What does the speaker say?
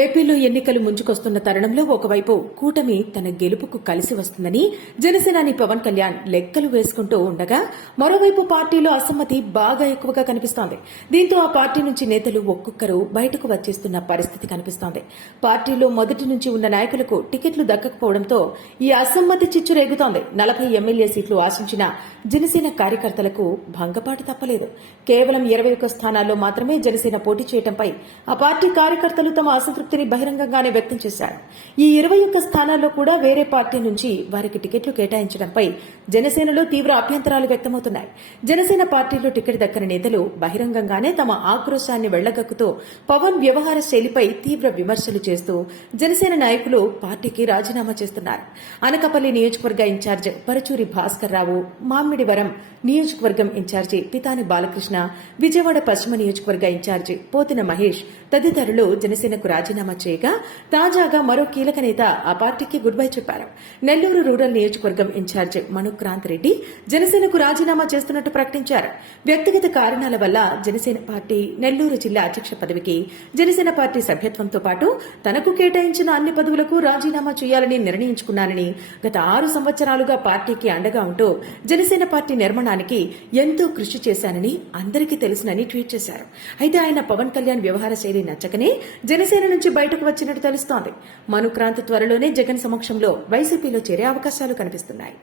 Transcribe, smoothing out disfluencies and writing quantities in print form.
ఏపీలో ఎన్నికలు ముంచుకొస్తున్న తరుణంలో ఒకవైపు కూటమి తన గెలుపుకు కలిసి వస్తుందని జనసేనాని పవన్ కళ్యాణ్ లెక్కలు వేసుకుంటూ ఉండగా మరోవైపు పార్టీలో అసమ్మతి బాగా ఎక్కువగా కనిపిస్తోంది. దీంతో ఆ పార్టీ నుంచి నేతలు ఒక్కొక్కరు బయటకు వచ్చేస్తున్న పరిస్థితి కనిపిస్తోంది. పార్టీలో మొదటి నుంచి ఉన్న నాయకులకు టికెట్లు దక్కకపోవడంతో ఈ అసమ్మతి చిచ్చు రేగుతోంది. 40 ఎమ్మెల్యే సీట్లు ఆశించిన జనసేన కార్యకర్తలకు భంగపాటు తప్పలేదు. కేవలం 21 స్థానాల్లో మాత్రమే జనసేన పోటీ చేయడంపై ఆ పార్టీ కార్యకర్తలు తమ అసంతృప్తిని బహిరంగంగానే వ్యక్తం చేశారు. ఈ 21 స్థానాల్లో కూడా వేరే పార్టీ నుంచి వారికి టికెట్లు కేటాయించడంపై జనసేనలో తీవ్ర అభ్యంతరాలు వ్యక్తమవుతున్నాయి. జనసేన పార్టీలో టికెట్ దక్కని నేతలు బహిరంగంగానే తమ ఆక్రోశాన్ని వెళ్లగక్కుతూ పవన్ వ్యవహార శైలిపై తీవ్ర విమర్శలు చేస్తూ జనసేన నాయకులు పార్టీకి రాజీనామా చేస్తున్నారు. అనకాపల్లి నియోజకవర్గ ఇన్ఛార్జ్ పరచూరి భాస్కర్ రావు, మామిడివరం నియోజకవర్గం ఇన్ఛార్జి పితాని బాలకృష్ణ, విజయవాడ పశ్చిమ నియోజకవర్గ ఇన్ఛార్జి పోతిన మహేష్ తదితరులు జనసేనకు రాజీనామా చేయగా తాజాగా మరో కీలక నేత ఆ పార్టీకి గుడ్ బై చెప్పారు. నెల్లూరు రూరల్ నియోజకవర్గం ఇన్ఛార్జ్ మనుక్రాంత్ రెడ్డి జనసేనకు రాజీనామా చేస్తున్నట్టు ప్రకటించారు. వ్యక్తిగత కారణాల వల్ల జనసేన పార్టీ నెల్లూరు జిల్లా అధ్యక్ష పదవికి, జనసేన పార్టీ సభ్యత్వంతో పాటు తనకు కేటాయించిన అన్ని పదవులకు రాజీనామా చేయాలని నిర్ణయించుకున్నానని, గత 6 సంవత్సరాలుగా పార్టీకి అండగా ఉంటూ జనసేన పార్టీ నిర్మాణానికి ఎంతో కృషి చేశానని అందరికీ తెలుసునని ట్వీట్ చేశారు. అయితే ఆయన పవన్ కళ్యాణ్ వ్యవహార శైలి నచ్చకనే జనసేన నుంచి బయటకు వచ్చినట్టు తెలుస్తోంది. మనుక్రాంత్ త్వరలోనే జగన్ సమక్షంలో వైసీపీలో చేరే అవకాశాలు కనిపిస్తున్నాయి.